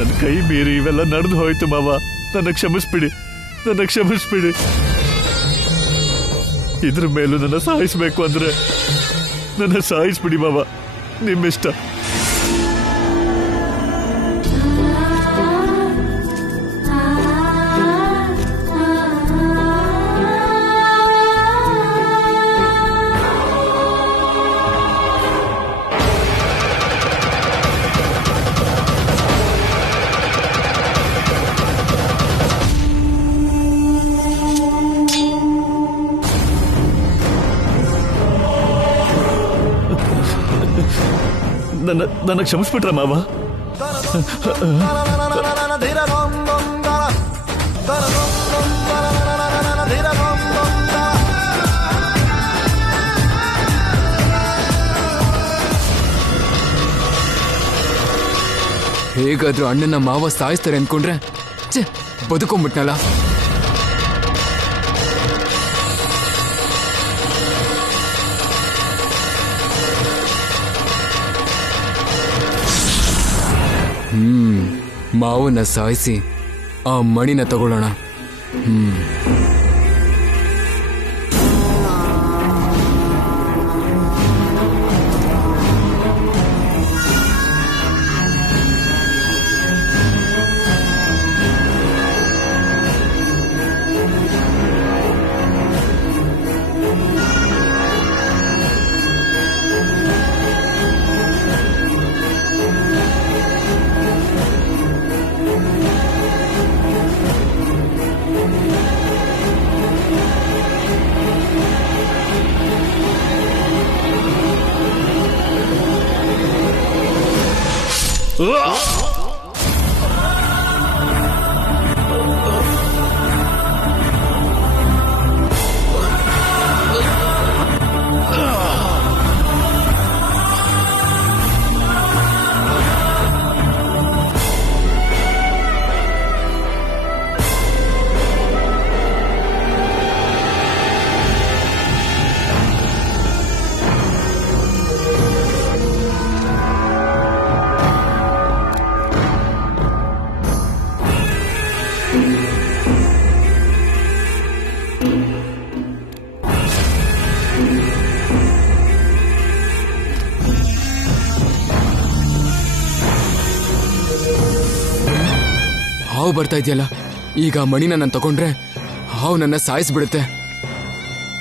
ನನ್ನ ಕೈ ಮೀರಿ ಇವೆಲ್ಲ ನಡೆದು ಹೋಯ್ತು ಮಾವ. ನನ್ನ ಕ್ಷಮಿಸ್ಬಿಡಿ, ನನ್ನ ಕ್ಷಮಿಸ್ಬಿಡಿ. ಇದ್ರ ಮೇಲೂ ನನ್ನ ಸಾಯಿಸ್ಬೇಕು ಅಂದ್ರೆ ನನ್ನ ಸಾಯಿಸ್ಬಿಡಿ ಮಾವ, ನಿಮ್ಮಿಷ್ಟ. ನನ್ನ ಕ್ಷಮಿಸ್ಬಿಟ್ರ ಮಾವ? ಹೇಗಾದ್ರೂ ಅಣ್ಣನ ಮಾವ ಸಾಯಿಸ್ತಾರೆ ಅನ್ಕೊಂಡ್ರೆ ಬದುಕೊಂಡ್ಬಿಟ್ನಲ್ಲ. ಮಾವನ್ನ ಸಾಯಿಸಿ ಆ ಮಣಿನ ತಗೊಳ್ಳೋಣ. ಹಾವು ಬರ್ತಾ ಇದೆಯಲ್ಲ, ಈಗ ಮಣಿನ ನಾನು ತಗೊಂಡ್ರೆ ಹಾವು ನನ್ನ ಸಾಯಿಸ್ಬಿಡುತ್ತೆ.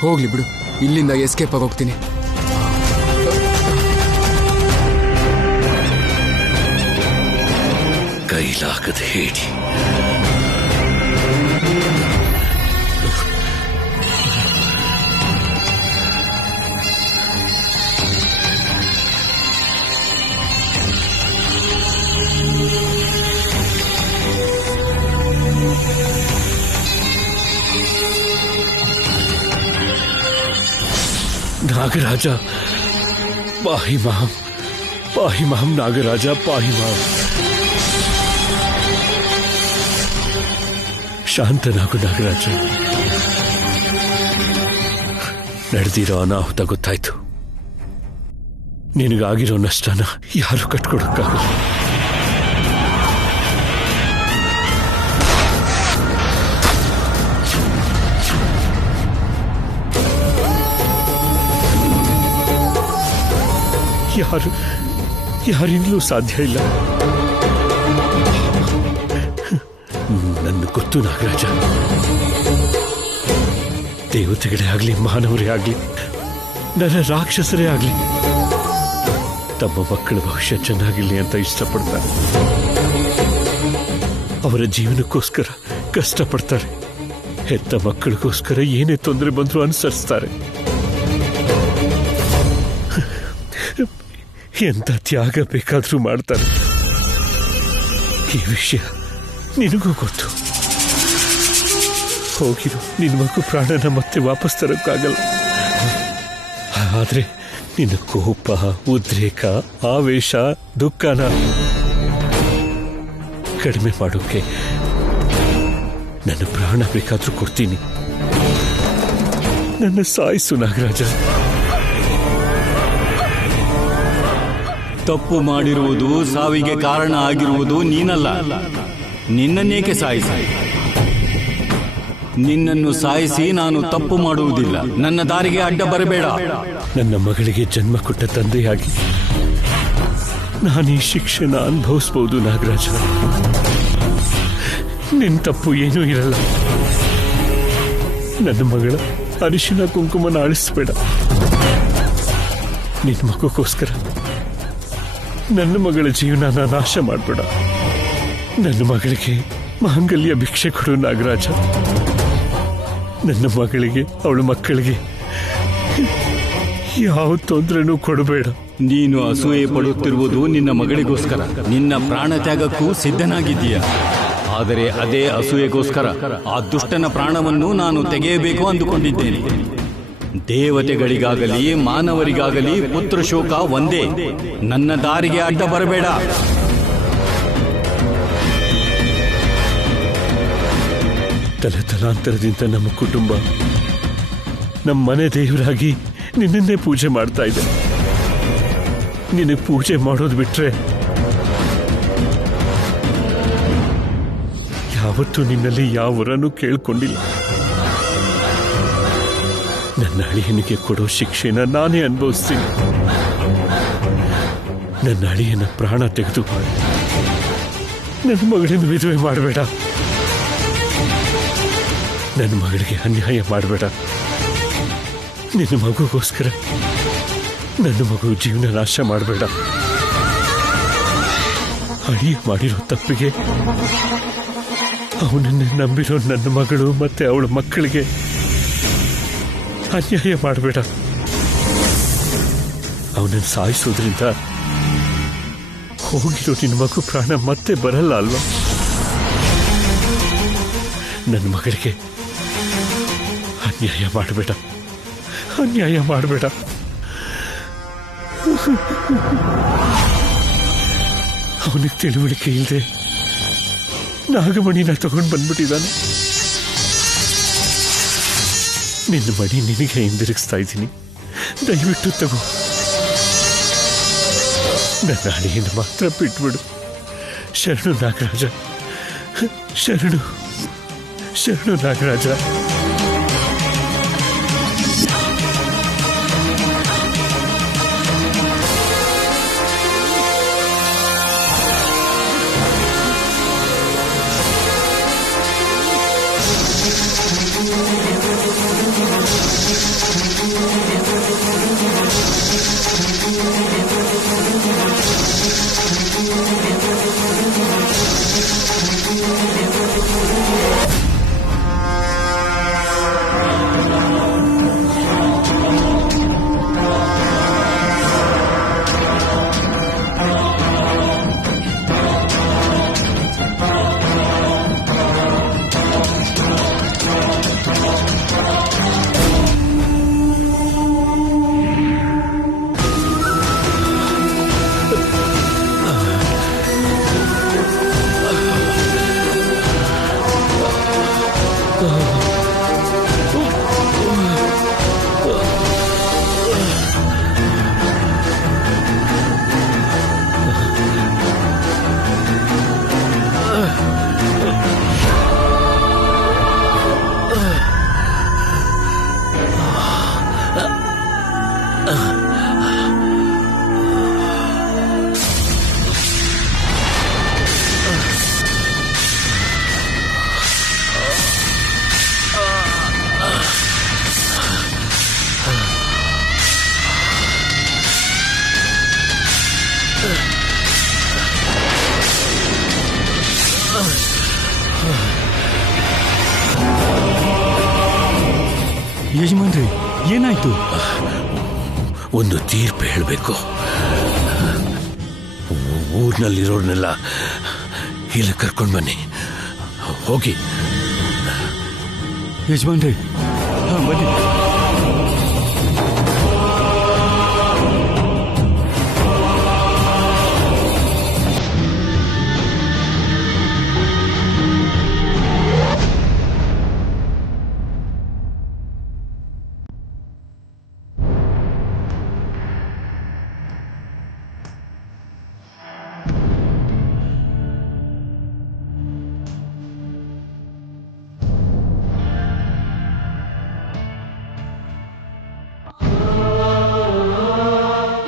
ಹೋಗ್ಲಿ ಬಿಡು, ಇಲ್ಲಿಂದ ಎಸ್ಕೇಪ್ ಆಗೋಗ್ತೀನಿ. ಕೈಲಾಗದ ಹೇಳಿ नागराज पाहि मां नागराज पाहि मां ಶಾಂತನಾಗು ನಾಗರಾಜ. ನಡೆದಿರೋ ಅನಾಹುತ ಗೊತ್ತಾಯ್ತು. ನಿನಗಾಗಿರೋ ನಷ್ಟನ ಯಾರು ಕಟ್ಕೊಡಕ್ಕಾಗಲ್ಲ. ಯಾರಿಂದಲೂ ಸಾಧ್ಯ ಇಲ್ಲ. ನನ್ನ ಗೊತ್ತು ನಾಗರಾಜ, ದೇವತೆಗಳೇ ಆಗ್ಲಿ ಮಾನವರೇ ಆಗ್ಲಿ ನನ್ನ ರಾಕ್ಷಸರೇ ಆಗ್ಲಿ ತಮ್ಮ ಮಕ್ಕಳ ಭವಿಷ್ಯ ಚೆನ್ನಾಗಿರ್ಲಿ ಅಂತ ಇಷ್ಟಪಡ್ತಾರೆ. ಅವರ ಜೀವನಕ್ಕೋಸ್ಕರ ಕಷ್ಟಪಡ್ತಾರೆ. ಹೆತ್ತ ಮಕ್ಕಳಿಗೋಸ್ಕರ ಏನೇ ತೊಂದರೆ ಬಂದರೂ ಅನುಸರಿಸ್ತಾರೆ. ಎಂತ ತ್ಯಾಗ ಬೇಕಾದ್ರೂ ಮಾಡ್ತಾರೆ. ಈ ವಿಷಯ ನಿನಗೂ ಗೊತ್ತು. ಹೋಗಿರು, ನಿನ್ನ ಮಗು ಪ್ರಾಣನ ಮತ್ತೆ ವಾಪಸ್ ತರಕ್ಕಾಗಲ್ಲ. ಆದ್ರೆ ನಿನ್ನ ಕೋಪ, ಉದ್ರೇಕ, ಆವೇಶ, ದುಃಖನ ಕಡಿಮೆ ಮಾಡೋಕೆ ನನ್ನ ಪ್ರಾಣ ಬೇಕಾದ್ರೂ ಕೊಡ್ತೀನಿ. ನನ್ನ ಸಾಯಿಸು ನಾಗರಾಜ. ತಪ್ಪು ಮಾಡಿರುವುದು, ಸಾವಿಗೆ ಕಾರಣ ಆಗಿರುವುದು ನೀನಲ್ಲ. ನಿನ್ನನ್ನೇಕೆ ಸಾಯಿಸಿ? ನಿನ್ನನ್ನು ಸಾಯಿಸಿ ನಾನು ತಪ್ಪು ಮಾಡುವುದಿಲ್ಲ. ನನ್ನ ದಾರಿಗೆ ಅಡ್ಡ ಬರಬೇಡ. ನನ್ನ ಮಗಳಿಗೆ ಜನ್ಮ ಕೊಟ್ಟ ತಂದೆಯಾಗಿ ನಾನು ಈ ಶಿಕ್ಷೆನ ಅನುಭವಿಸಬಹುದು ನಾಗರಾಜ. ನಿನ್ ತಪ್ಪು ಏನೂ ಇರಲ್ಲ. ನನ್ನ ಮಗಳ ಅರಿಶಿನ ಕುಂಕುಮನ ಅಳಿಸ್ಬೇಡ. ನಿನ್ನ ಮಗಕ್ಕೋಸ್ಕರ ನನ್ನ ಮಗಳ ಜೀವನ ನಾಶ ಮಾಡಬೇಡ. ನನ್ನ ಮಗಳಿಗೆ ಮಾಂಗಲ್ಯ ಭಿಕ್ಷೆ ಕೊಡು ನಾಗರಾಜ. ನನ್ನ ಮಗಳಿಗೆ, ಅವಳ ಮಕ್ಕಳಿಗೆ ಯಾವ ತೊಂದರೆನೂ ಕೊಡಬೇಡ. ನೀನು ಅಸೂಯೆ ಪಡುತ್ತಿರುವುದು ನಿನ್ನ ಮಗಳಿಗೋಸ್ಕರ. ನಿನ್ನ ಪ್ರಾಣ ತ್ಯಾಗಕ್ಕೂ ಸಿದ್ಧನಾಗಿದ್ದೀಯ. ಆದರೆ ಅದೇ ಅಸೂಯೆಗೋಸ್ಕರ ಆ ದುಷ್ಟನ ಪ್ರಾಣವನ್ನು ನಾನು ತೆಗೆಯಬೇಕು ಅಂದುಕೊಂಡಿದ್ದೇನೆ. ದೇವತೆಗಳಿಗಾಗಲಿ ಮಾನವರಿಗಾಗಲಿ ಪುತ್ರ ಶೋಕ ಒಂದೇ. ನನ್ನ ದಾರಿಗೆ ಅಡ್ಡ ಬರಬೇಡ. ತಲಾಂತರದಿಂದ ನಮ್ಮ ಕುಟುಂಬ, ನಮ್ಮ ಮನೆ ದೇವರಾಗಿ ನಿನ್ನನ್ನೇ ಪೂಜೆ ಮಾಡ್ತಾ ಇದೆ. ನಿನಗೆ ಪೂಜೆ ಮಾಡೋದು ಬಿಟ್ರೆ ಯಾವತ್ತೂ ನಿನ್ನಲ್ಲಿ ಯಾವ ವರನೂ ಕೇಳ್ಕೊಂಡಿಲ್ಲ. ನನ್ನ ಅಳಿಯನಿಗೆ ಕೊಡೋ ಶಿಕ್ಷೆನ ನಾನೇ ಅನುಭವಿಸ್ತೀನಿ. ನನ್ನ ಅಳಿಯನ ಪ್ರಾಣ ತೆಗೆದು ನನ್ನ ಮಗಳಿನ ವಿಧವೆ ಮಾಡಬೇಡ. ನನ್ನ ಮಗಳಿಗೆ ಅನ್ಯಾಯ ಮಾಡಬೇಡ. ನಿನ್ನ ಮಗುಗೋಸ್ಕರ ನನ್ನ ಮಗು ಜೀವನ ನಾಶ ಮಾಡಬೇಡ. ಅಳಿಯ ಮಾಡಿರೋ ತಪ್ಪಿಗೆ ಅವನನ್ನೇ ನಂಬಿರೋ ನನ್ನ ಮಗಳು ಮತ್ತೆ ಅವಳ ಮಕ್ಕಳಿಗೆ ಅನ್ಯಾಯ ಮಾಡಬೇಡ. ಅವನನ್ನು ಸಾಯಿಸೋದ್ರಿಂದ ಹೋಗಿರೋ ನಿನ್ನ ಮಗು ಪ್ರಾಣ ಮತ್ತೆ ಬರಲ್ಲ ಅಲ್ವಾ? ನನ್ನ ಮಗಳಿಗೆ ಅನ್ಯಾಯ ಮಾಡಬೇಡ, ಅನ್ಯಾಯ ಮಾಡಬೇಡ. ಅವನಿಗೆ ತಿಳುವಳಿಕೆ ಇಲ್ಲದೆ ನಾಗಮಣಿನ ತಗೊಂಡು ಬಂದ್ಬಿಟ್ಟಿದ್ದಾನೆ. ನಿನ್ನ ಮಣಿ ನಿನಗೆ ಹಿಂದಿರುಗಿಸ್ತಾ ಇದ್ದೀನಿ. ದಯವಿಟ್ಟು ತಗೋ. ನನ್ನ ಅಳಿಯನ್ನು ಮಾತ್ರ ಬಿಟ್ಬಿಡು. ಶರಣು ನಾಗರಾಜ, ಶರಣು ಶರಣು ನಾಗರಾಜ. ಯಜಮಾನ್ರಿ, ಏನಾಯ್ತು? ಒಂದು ತೀರ್ಪು ಹೇಳಬೇಕು. ಊರಿನಲ್ಲಿರೋರ್ನೆಲ್ಲ ಇಲ್ಲಿ ಕರ್ಕೊಂಡು ಬನ್ನಿ. ಹೋಗಿ. ಯಜಮಾನ್ರಿ, ಬನ್ನಿ.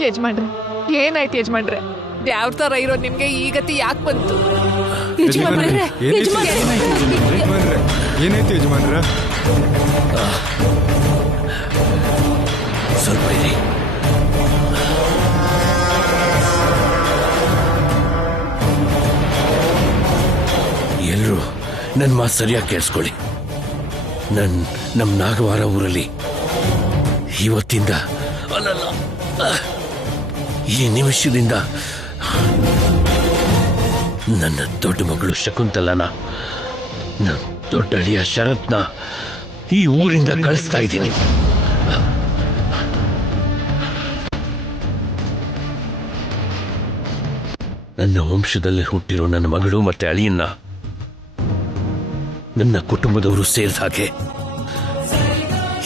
ಯಜಮಾನ್ರೆ ಏನಾಯ್ತು ಯಜಮಾನ್ರೆ? ಯಾವ ತರ ಇರೋದು ನಿಮ್ಗೆ ಈ ಗತಿ ಯಾಕೆ ಬಂತು? ಯಜಮಾನ್ರೆ ಏನಾಯ್ತು ಯಜಮಾನ್ರ? ಸ್ವಲ್ಪ ಇರಿ. ಎಲ್ಲರೂ ನನ್ನ ಮಾತು ಸರಿಯಾಗಿ ಕೇಳಿಸ್ಕೊಳ್ಳಿ. ನಮ್ಮ ನಾಗವಾರ ಊರಲ್ಲಿ ಇವತ್ತಿಂದ ಅಲ್ಲಲ್ಲ ಈ ನಿಮಿಷದಿಂದ ನನ್ನ ದೊಡ್ಡ ಮಗಳು ಶಕುಂತಲನ ನನ್ನ ದೊಡ್ಡ ಅಳಿಯ ಶರತ್ನ ಈ ಊರಿಂದ ಕಳಿಸ್ತಾ ಇದ್ದೀನಿ. ನನ್ನ ವಂಶದಲ್ಲಿ ಹುಟ್ಟಿರೋ ನನ್ನ ಮಗಳು ಮತ್ತೆ ಅಳಿಯನ್ನ ನನ್ನ ಕುಟುಂಬದವರು ಸೇರಿದ ಹಾಗೆ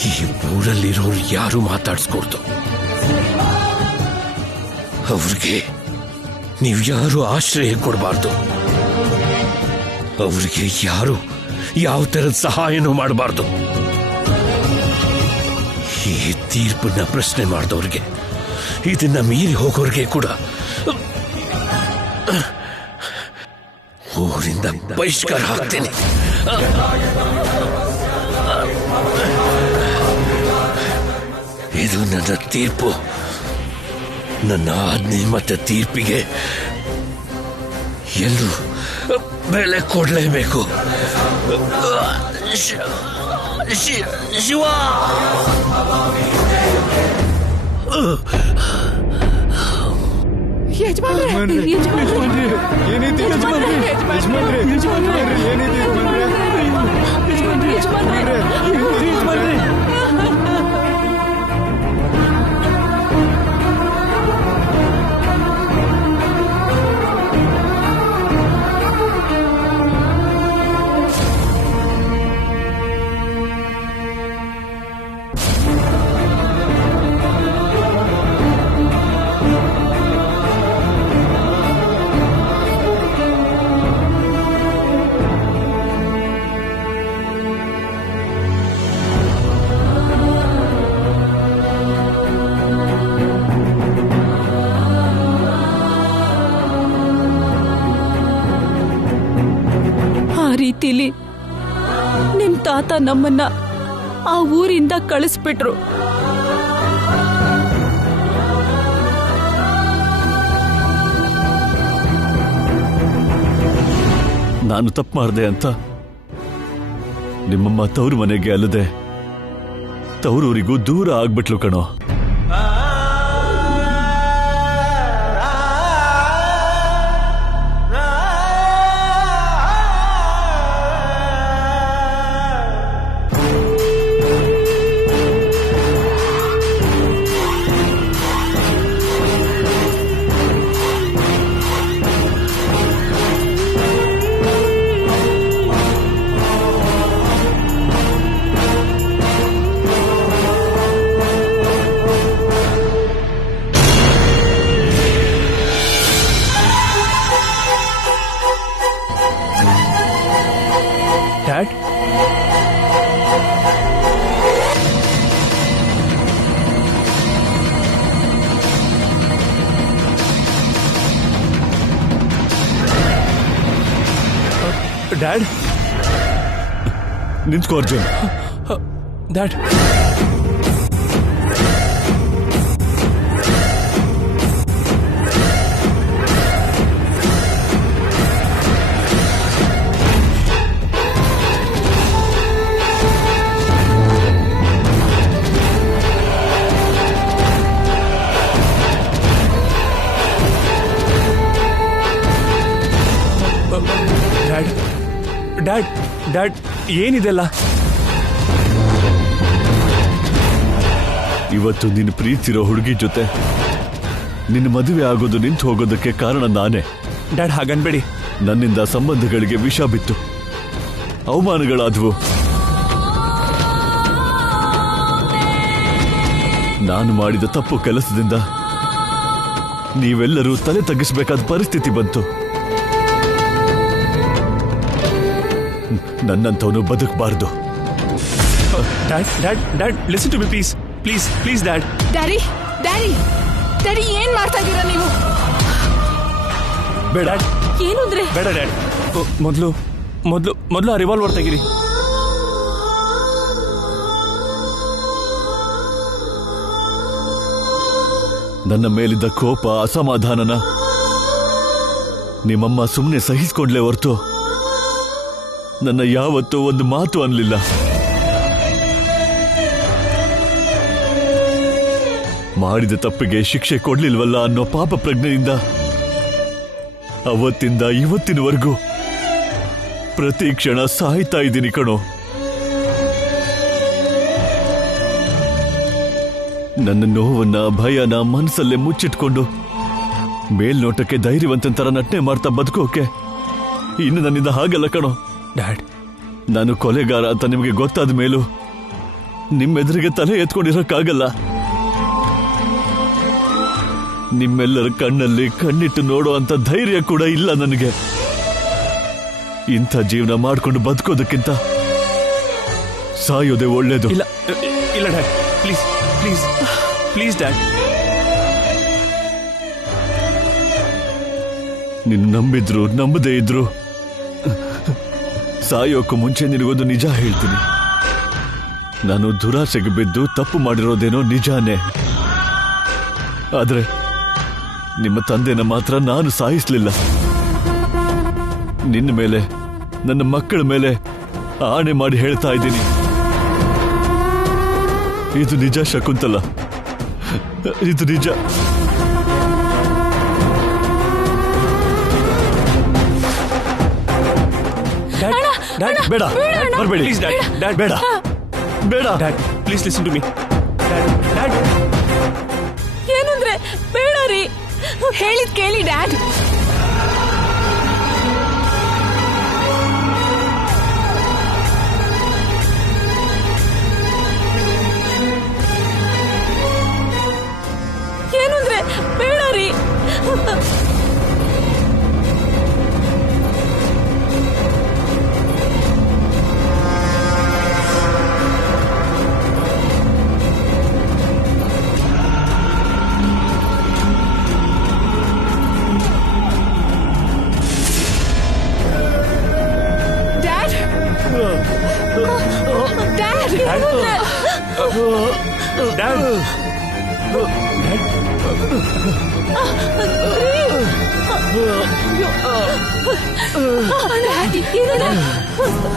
ಈ ಊರಲ್ಲಿರೋರು ಯಾರು ಮಾತಾಡಿಸ್ಕೊಡ್ತು. ಅವ್ರಿಗೆ ನೀವು ಯಾರು ಆಶ್ರಯ ಕೊಡಬಾರ್ದು. ಅವ್ರಿಗೆ ಯಾರು ಯಾವ ತರದ ಸಹಾಯನೂ ಮಾಡಬಾರ್ದು. ಈ ತೀರ್ಪನ್ನ ಪ್ರಶ್ನೆ ಮಾಡಿದವ್ರಿಗೆ, ಇದನ್ನ ಮೀರಿ ಹೋಗೋರಿಗೆ ಕೂಡ ಊರಿಂದ ಬಹಿಷ್ಕಾರ ಹಾಕ್ತೇನೆ. ಇದು ನನ್ನ ತೀರ್ಪು. ನನ್ನ ಆಜ್ಞೆ ಮತ್ತೆ ತೀರ್ಪಿಗೆ ಎಲ್ಲರೂ ಬೆಲೆ ಕೊಡಲೇಬೇಕು. ಶಿವ ಯಜಮಾನ್ರೆ ಏನೈತಿ ಯಜಮಾನ್ರೆ? ಯಜಮಾನ್ರೆ ಏನೈತಿ ಯಜಮಾನ್ರೆ? ರೀತಿಲಿ ನಿಮ್ ತಾತ ನಮ್ಮನ್ನ ಆ ಊರಿಂದ ಕಳಿಸ್ಬಿಟ್ರು. ನಾನು ತಪ್ಪು ಮಾಡಿದೆ ಅಂತ ನಿಮ್ಮಮ್ಮ ತವ್ರ ಮನೆಗೆ ಅಲ್ಲದೆ ತವ್ರೂರಿಗೂ ದೂರ ಆಗ್ಬಿಟ್ಲು ಕಣೋ. ಡ್ಯಾಡ್, ಡ್ಯಾಡ್ ನಿಂತ್ಕೋ ಅರ್ಜುನ್. ಡ್ಯಾಡ್ ಡ್ಯಾಡ್ ಡ್ಯಾಡ್ ಏನಿದೆಲ್ಲ? ಇವತ್ತು ನಿನ್ನ ಪ್ರೀತಿರೋ ಹುಡುಗಿ ಜೊತೆ ನಿನ್ನ ಮದುವೆ ಆಗೋದು ನಿಂತು ಹೋಗೋದಕ್ಕೆ ಕಾರಣ ನಾನೇ. ಡ್ಯಾಡ್ ಹಾಗನ್ಬೇಡಿ. ನನ್ನಿಂದ ಸಂಬಂಧಗಳಿಗೆ ವಿಷ ಬಿತ್ತು, ಅವಮಾನಗಳಾದವು. ನಾನು ಮಾಡಿದ ತಪ್ಪು ಕೆಲಸದಿಂದ ನೀವೆಲ್ಲರೂ ತಲೆ ತಗ್ಗಿಸಬೇಕಾದ ಪರಿಸ್ಥಿತಿ ಬಂತು. ನನ್ನಂತವನು ಬದುಕಬಾರ್ದು. Dad dad dad listen to me please please please dad. Daddy daddy daddy ಏನ್ ಮಾಡ್ತಾ ಇದ್ದೀರಾ ನೀವು? ಬೇಡ ಏನು ಅಂದ್ರೆ ಬೇಡ ಡ್ಯಾಡ್, ಮೊದಲು ಮೊದಲು ಮೊದಲು ಆ ರಿವಾಲ್ವರ್ ತೆಗಿರಿ. ನನ್ನ ಮೇಲಿದ್ದ ಕೋಪ, ಅಸಮಾಧಾನನ ನಿಮ್ಮಮ್ಮ ಸುಮ್ಮನೆ ಸಹಿಸ್ಕೊಂಡ್ಲೇ ಹೊರತು ನನ್ನ ಯಾವತ್ತೂ ಒಂದು ಮಾತು ಅನ್ಲಿಲ್ಲ. ಮಾಡಿದ ತಪ್ಪಿಗೆ ಶಿಕ್ಷೆ ಕೊಡ್ಲಿಲ್ವಲ್ಲ ಅನ್ನೋ ಪಾಪ ಪ್ರಜ್ಞೆಯಿಂದ ಅವತ್ತಿಂದ ಇವತ್ತಿನವರೆಗೂ ಪ್ರತಿ ಕ್ಷಣ ಸಾಯ್ತಾ ಇದ್ದೀನಿ ಕಣೋ. ನನ್ನ ನೋವನ್ನ, ಭಯನ ಮನಸ್ಸಲ್ಲೇ ಮುಚ್ಚಿಟ್ಕೊಂಡು ಮೇಲ್ನೋಟಕ್ಕೆ ಧೈರ್ಯವಂತನ ತರ ನಟನೆ ಮಾಡ್ತಾ ಬದುಕೋಕೆ ಇನ್ನು ನನ್ನಿಂದ ಹಾಗಲ್ಲ ಕಣೋ. ಡ್ಯಾಡ್, ನಾನು ಕೊಲೆಗಾರ ಅಂತ ನಿಮಗೆ ಗೊತ್ತಾದ ಮೇಲೂ ನಿಮ್ಮೆದುರಿಗೆ ತಲೆ ಎತ್ಕೊಂಡಿರೋಕ್ಕಾಗಲ್ಲ. ನಿಮ್ಮೆಲ್ಲರ ಕಣ್ಣಲ್ಲಿ ಕಣ್ಣಿಟ್ಟು ನೋಡೋ ಅಂತ ಧೈರ್ಯ ಕೂಡ ಇಲ್ಲ ನನಗೆ. ಇಂಥ ಜೀವನ ಮಾಡ್ಕೊಂಡು ಬದುಕೋದಕ್ಕಿಂತ ಸಾಯೋದೇ ಒಳ್ಳೇದು. ಇಲ್ಲ ಇಲ್ಲ dad, please please please dad. ನಿನ್ನ ನಂಬಿದ್ರು ನಂಬದೇ ಇದ್ರು ಸಾಯೋಕ್ಕೂ ಮುಂಚೆ ನಿನಗೊಂದು ನಿಜ ಹೇಳ್ತೀನಿ. ನಾನು ದುರಾಸೆಗೆ ಬಿದ್ದು ತಪ್ಪು ಮಾಡಿರೋದೇನೋ ನಿಜಾನೇ. ಆದ್ರೆ ನಿಮ್ಮ ತಂದೆನ ಮಾತ್ರ ನಾನು ಸಾಯಿಸ್ಲಿಲ್ಲ. ನಿನ್ನ ಮೇಲೆ, ನನ್ನ ಮಕ್ಕಳ ಮೇಲೆ ಆಣೆ ಮಾಡಿ ಹೇಳ್ತಾ ಇದ್ದೀನಿ, ಇದು ನಿಜ ಶಕುಂತಲ, ಇದು ನಿಜ. ಡ್ಯಾಡ್ ಬೇಡ, ಬರಬೇಡಿ ಪ್ಲೀಸ್ ಡ್ಯಾಡ್, ಡ್ಯಾಡ್ ಬೇಡ ಬೇಡ dad, please listen to me. Dad, ಏನಂದ್ರೆ ಬೇಡ ರೀ. ಹೇಳಿದ್ ಕೇಳಿ ಡ್ಯಾಡ್. ಏನಂದ್ರೆ ಬೇಡ ರೀ.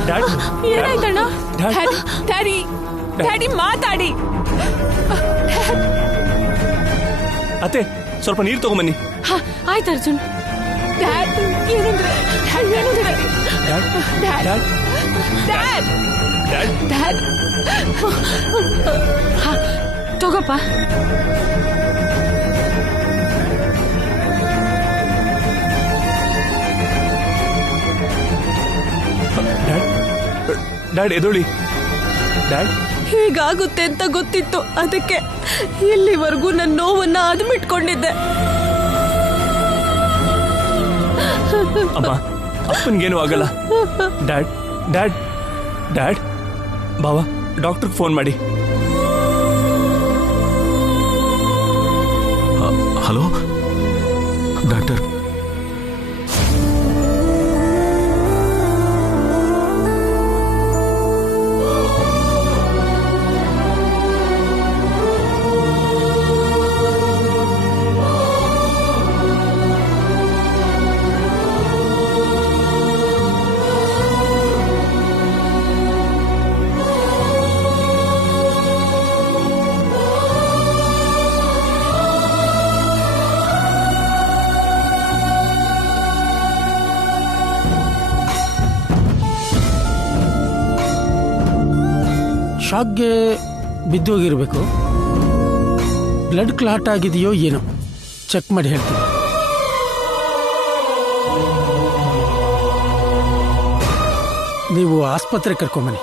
ಡ್ಯಾಡ್, ಏನಾಯ್ತಣ್ಣ? ಡ್ಯಾಡಿ ಡ್ಯಾಡಿ ಮಾತಾಡಿ. ಅತ್ತೆ ಸ್ವಲ್ಪ ನೀರು ತಗೊಂಬನ್ನಿ. ಆಯ್ತು ಅರ್ಜುನ್. ಡ್ಯಾಡ್ ಏನಂದ್ರೆ ಏನಂದ್ರೆ dad, dad dad, dad dad, dad ತಗೋಪ್ಪ. ಡ್ಯಾಡ್ ಎದೊಳಿ. ಡ್ಯಾಡ್, ಹೀಗಾಗುತ್ತೆ ಅಂತ ಗೊತ್ತಿತ್ತು, ಅದಕ್ಕೆ ಇಲ್ಲಿವರೆಗೂ ನನ್ನ ನೋವನ್ನ ಅದ್ಮಿಟ್ಕೊಂಡಿದ್ದೆ. ಅಮ್ಮ, ಅಪ್ಪನಿಗೇನು ಆಗಲ್ಲ. ಡ್ಯಾಡ್, ಡ್ಯಾಡ್, ಡ್ಯಾಡ್, ಬಾವಾ ಡಾಕ್ಟರ್ಗೆ ಫೋನ್ ಮಾಡಿ. Hello doctor. ಶಾಕ್ಗೆ ಬಿದ್ದೋಗಿರಬೇಕು. ಬ್ಲಡ್ ಕ್ಲಾಟ್ ಆಗಿದೆಯೋ ಏನೋ ಚೆಕ್ ಮಾಡಿ ಹೇಳ್ತೀನಿ. ನೀವು ಆಸ್ಪತ್ರೆಗೆ ಕರ್ಕೊಂಬನ್ನಿ.